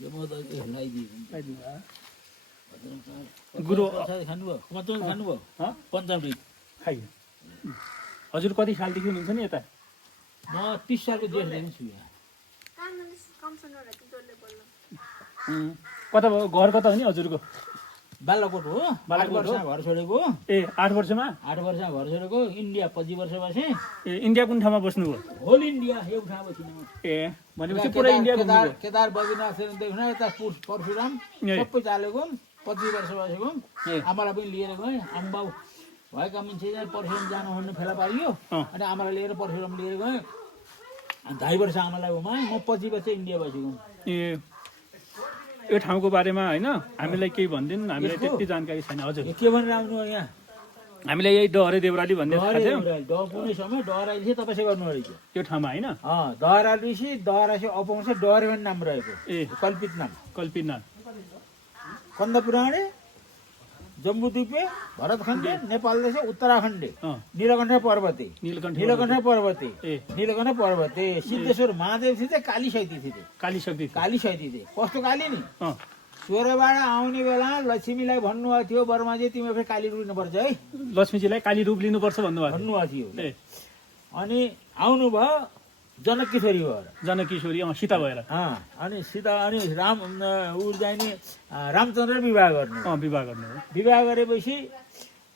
यो म त लगाइदिएँ गुरु खानुभयो मजाले खानुभयो पन्चामृत खाइ हजुर कति सालदेखि हुनुहुन्छ नि यता म 30 सालको जेठदेखि छु यहाँ कता भयो घर कता हो नि हजुरको बालाकोट हो 8 वर्षमा घर छोडेको ए 8 वर्षमा 8 वर्षमा घर छोडेको इन्डिया 25 वर्ष बसेँ ए इन्डिया कुन ठाउँमा बस्नुभयो होल इन्डिया एउटा ठाउँमा बसिनु ए भनेपछि पुरै इन्डिया घुम्नुभयो केदार बद्रीनाथदेखि यता परशुराम सबै चालेको 25 वर्ष बसेको आमालाई पनि लिएर गएँ आम्बाउ भएका मान्छे परशुराम जानु हुनु फेला पारियो अनि आमालाई लिएर परशुराम लिएर गएँ 2.5 वर्ष आमालाई घुमाएँ म 25 वर्ष इन्डिया बसेको ए यो ठाउँको बारेमा होइन हामीलाई केही भनिदिनु हामीलाई त्यति जानकारी छैन हजुर के भनेर आउनु यहाँ हामीलाई यही डहरे देउराली भन्ने थाहा थियो कुनै समय डहराइले तपाईँसँग गर्नु रहेछ त्यो ठाउँमा होइन दहराएपछि दहराएपछि अपाउँछ डहरे भन्ने नाम रहेको ए कल्पित नाम कल्पितनाथ कन्दपुराणे जम्बुद्वीपे भरतखण्डे नेपाल देश उत्तराखण्डे नीलकण्ठ पर्वते नीलकण्ठ पर्वते नीलकण्ठ पर्वते सिद्धेश्वर महादेव थिए काली शक्ति थिए काली शक्ति कस्तो काली नि स्वर्गबाट आउने बेला लक्ष्मीलाई भन्नुभएको थियो बर्माजी तिमी फेरि काली रूप लिनुपर्छ है लक्ष्मीजीलाई काली रूप लिनुपर्छ भन्नुभएको थियो अनि आउनुभयो जनक किशोरी भएर जनक किशोरी सीता भएर अनि सीता अनि राम ऊ जाने रामचन्द्र विवाह गर्नु विवाह गरेपछि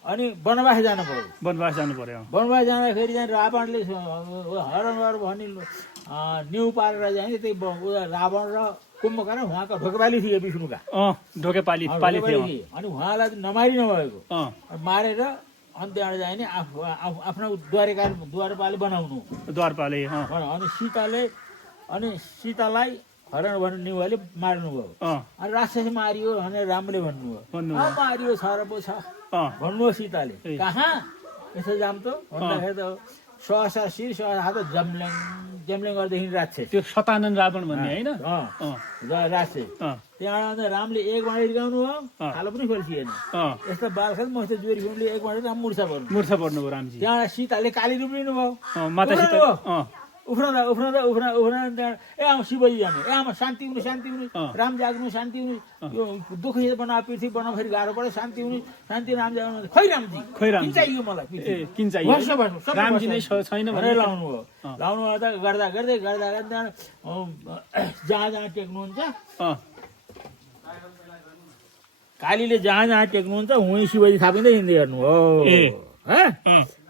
अनि वनवास जानु पर्यो वनवास जाँदाखेरि चाहिँ रावणले हरण गरेर भनी न्यु पारेर जाने त्यही रावण र कुम्भकर्ण उहाँका ढोकेपाली थिए विष्णुका ढोकेपाली थिए अनि उहाँलाई नमारी नभएको मारेर अनि त्यहाँबाट जाने नि आफ्नो द्वारपाले बनाउनु अनि सीतालाई हरण भन्नेवाले मार्नुभयो अनि राक्षस मारियो भनेर रामले भन्नुभयो मारियो छ र पो छ भन्नुभयो सीताले कहाँ यसो जाम त भन्दाखेरि त सहसा शिर सहसा हात जम्ल्याङ गर्दाखेरि राक्षस त्यो शतानन रावण भन्ने होइन राक्षस त्यहाँबाट रामले एक बाँडी हिर्काउनु भयो खालो पनि खोल्सिएन यस्तो बालखेल मस्त जोरी फिल्मले एक बाँडी राम मुर्छा पर्नुभयो रामजी त्यहाँबाट सीताले काली रूप लिनुभयो उफ्रँदा त्यहाँ ए आमा शिवजी जाने ए आमा शान्ति हुनु राम जाग्नु शान्ति हुनु यो दुःखी बना पृथ्वी बनाउँदाखेरि गाह्रो पर्यो शान्ति हुनु शान्ति राम जाग्नु खै रामजी किन चाहियो मलाई किन चाहियो रामजी नै छैन भनेर लाउनु भयो त गर्दा गर्दै जहाँ टेक्नुहुन्छ कालीले जहाँ टेक्नुहुन्छ उहीँ शिवजी थापिँदै हिँड्दै गर्नु हो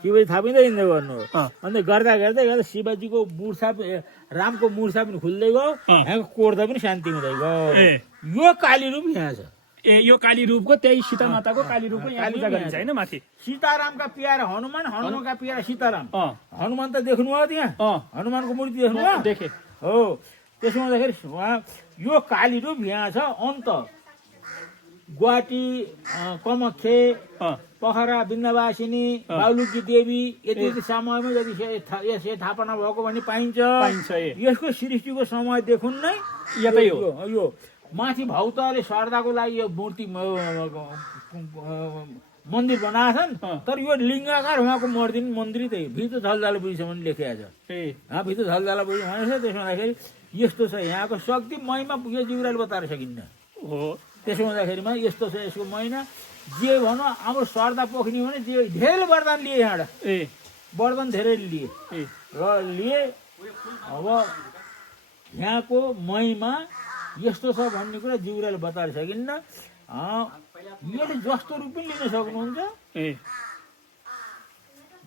शिवजी थापिँदै हिँड्दै गर्नु हो अन्त गर्दा शिवजीको मूर्छा रामको मूर्छा पनि खुल्दै गयो यहाँको कोर्दा पनि शान्ति हुँदै गयो यो काली रूप यहाँ छ यो काली रूपको त्यही सीता माताको काली रूपको यहाँ पूजा गरिन्छ होइन माथि सीतारामका प्यारा हनुमानका प्यारा सीताराम हनुमान त देख्नुभयो त्यहाँ हनुमानको मूर्ति देख्नुभयो देखे हो त्यसो हुँदाखेरि उहाँ यो काली रूप यहाँ छ अन्त गुवाहाटी कमक्षे पोखरा वृन्दावासिनी बालुकी देवी यति समयमा यदि यस स्थापना भएको भने पाइन्छ यसको सृष्टिको समयदेखि नै यतै हो यो माथि भौतले शारदाको लागि यो मूर्ति मन्दिर बनाएछन् तर यो लिङ्गाकार उहाँको मन्दिर त्यही भित्र झलझाल बुझीसम्म लेखिएको छ भित्र झलझाल बुझी भनेको छ त्यसो हुँदाखेरि यस्तो छ यहाँको शक्ति महिमा यो जिउराले बताएर सकिन्न हो त्यसो हुँदाखेरिमा यस्तो छ यसको महिना जे भनौँ हाम्रो शारदा पोख्ने भने जे धेरै वरदान लिए यहाँबाट वरदान धेरै लिए अब यहाँको महिमा यस्तो छ भन्ने कुरा जिउराले बताएर सकिन्न यसले जस्तो रूप पनि लिन सक्नुहुन्छ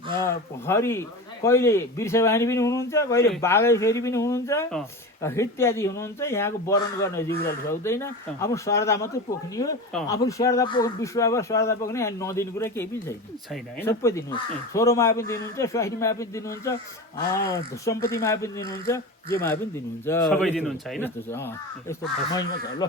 हरि कहिले वृषवाहिनी पनि हुनुहुन्छ कहिले बाघेश्वरी पनि हुनुहुन्छ इत्यादि हुनुहुन्छ यहाँको वर्णन गर्न जिउराले सक्दैन आफ्नो शारदा मात्रै पोख्ने हो आफूले शारदा विश्वभर शारदा पोख्ने यहाँ नदिने कुरा केही पनि छैन सबै दिनुहुन्छ छोरो माया पनि दिनुहुन्छ स्वास्नी माया पनि दिनुहुन्छ सम्पत्ति माया पनि दिनुहुन्छ जे माया पनि दिनुहुन्छ सबै दिनुहुन्छ होइन यस्तो महिमा छ ल